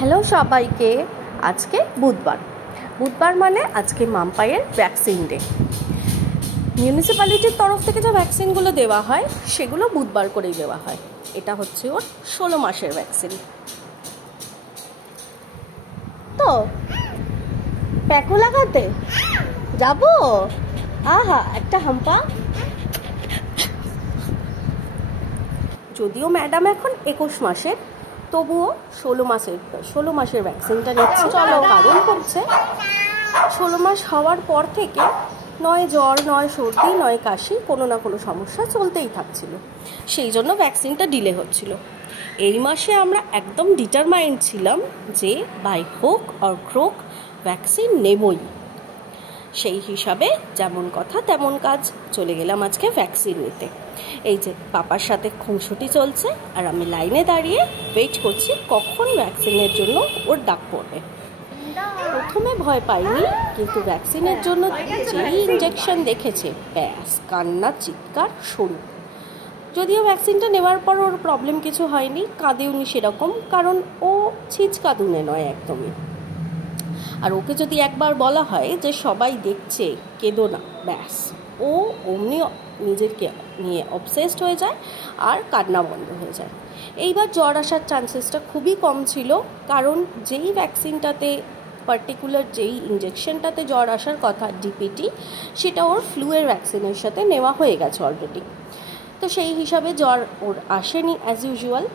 Hello সবাইকে। আজকে বুধবার মানে আজকে মামপায়ের ভ্যাকসিন ডে। মিউনিসিপ্যালিটির তরফ থেকে যে ভ্যাকসিনগুলো দেওয়া হয় সেগুলো বুধবার করেই দেওয়া হয়। এটা হচ্ছে ওর 16 মাসের ভ্যাকসিন। তো প্যাকো লাগাতে যাবো। আহা, একটা হাম্পা। যদিও ম্যাডাম এখন 21 মাসের, তবুও 16 মাসের ভ্যাকসিনটা নিচ্ছে। চলো, কারণ হচ্ছে 16 মাস হওয়ার পর থেকে নয় জ্বর, নয় সর্দি, নয় কাশি, কোনো না কোনো সমস্যা চলতেই থাকছিল। সেই জন্য ভ্যাকসিনটা ডিলে হচ্ছিল। এই মাসে আমরা একদম ডিটারমাইন্ড ছিলাম যে বাই হোক অর ক্রোক ভ্যাকসিন নেবই। সেই হিসাবে যেমন কথা তেমন কাজ, চলে গেলাম আজকে ভ্যাকসিন নিতে। এই যে পাপার সাথে খুনসুটি চলছে আর আমি লাইনে দাঁড়িয়ে ওয়েট করছি কখন ভ্যাকসিনের জন্য ওর ডাক পড়বে। প্রথমে ভয় পাইনি, কিন্তু ভ্যাকসিনের জন্য যেই ইঞ্জেকশন দেখেছে ব্যাস কান্না চিৎকার শুরু। যদিও ভ্যাকসিনটা নেওয়ার পর ওর প্রবলেম কিছু হয়নি, কাঁদেওনি সেরকম, কারণ ও ছিচকাঁদুনে নয় একদমই। আর ওকে যদি একবার বলা হয় যে সবাই দেখছে, কেঁদো না, ব্যাস ও অমনি নিজেকে নিয়ে অবসেসড হয়ে যায় আর কান্না বন্ধ হয়ে যায়। এইবার জ্বর আসার চান্সেসটা খুবই কম ছিল, কারণ যেই ভ্যাকসিনটাতে পার্টিকুলার যেই ইঞ্জেকশনটাতে জ্বর আসার কথা ডিপিটি, সেটা ওর ফ্লুয়ের ভ্যাকসিনের সাথে নেওয়া হয়ে গেছে অলরেডি। তো সেই হিসাবে জ্বর ওর আসেনি অ্যাজ ইউজুয়াল।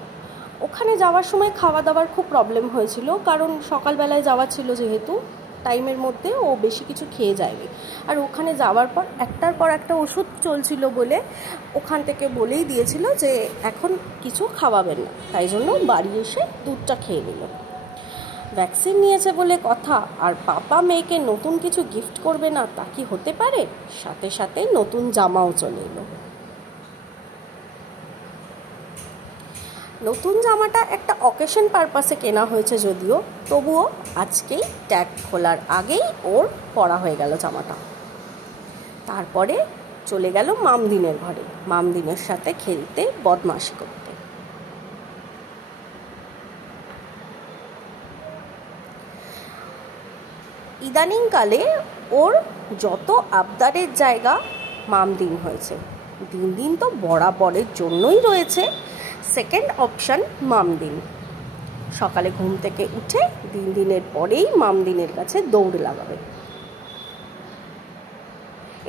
ওখানে যাওয়ার সময় খাওয়া দাওয়ার খুব প্রবলেম হয়েছিল, কারণ সকালবেলায় যাওয়া ছিল যেহেতু, টাইমের মধ্যে ও বেশি কিছু খেয়ে যায়নি। আর ওখানে যাওয়ার পর একটার পর একটা ওষুধ চলছিল বলে ওখান থেকে বলেই দিয়েছিল যে এখন কিছু খাওয়াবেন না, তাই জন্য বাড়ি এসে দুধটা খেয়ে নিল। ভ্যাকসিন নিয়েছে বলে কথা, আর পাপা মেয়েকে নতুন কিছু গিফট করবে না তা কি হতে পারে? সাথে সাথে নতুন জামাও চলে এলো। নতুন জামাটা একটা অকেশন পারপাসে কেনা হয়েছে যদিও, তবুও আজকেই ট্যাগ খোলার আগেই ওর পরা হয়ে গেল জামাটা। তারপরে চলে গেল মামদিনের ঘরে, মামদিনের সাথে খেলতে, বদমাশি করতে। ইদানিংকালে ওর যত আবদারের জায়গা মামদিন হয়েছে। দিন দিন তো বরাবরের জন্যই রয়েছে সেকেন্ড অপশান মামদিন। সকালে ঘুম থেকে উঠে দিনের পরেই মামদিনের কাছে দৌড় লাগাবে।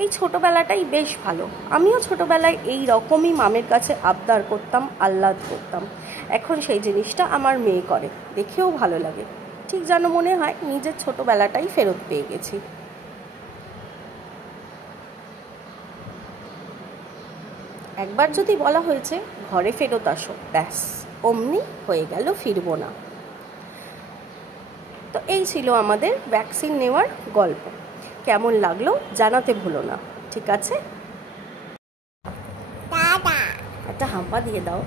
এই ছোটোবেলাটাই বেশ ভালো। আমিও ছোটোবেলায় এই রকমই মামের কাছে আবদার করতাম, আহ্লাদ করতাম। এখন সেই জিনিসটা আমার মেয়ে করে, দেখেও ভালো লাগে। ঠিক যেন মনে হয় নিজের ছোটোবেলাটাই ফেরত পেয়ে গেছি। একবার যদি বলা হয়েছে ঘরে ফেরত আসো, ব্যাস অমনি হয়ে গেল ফিরবো না। তো এই ছিল আমাদের ভ্যাকসিন নেওয়ার গল্প। কেমন লাগলো জানাতে ভুলো না, ঠিক আছে? একটা হাম্পা দিয়ে দাও।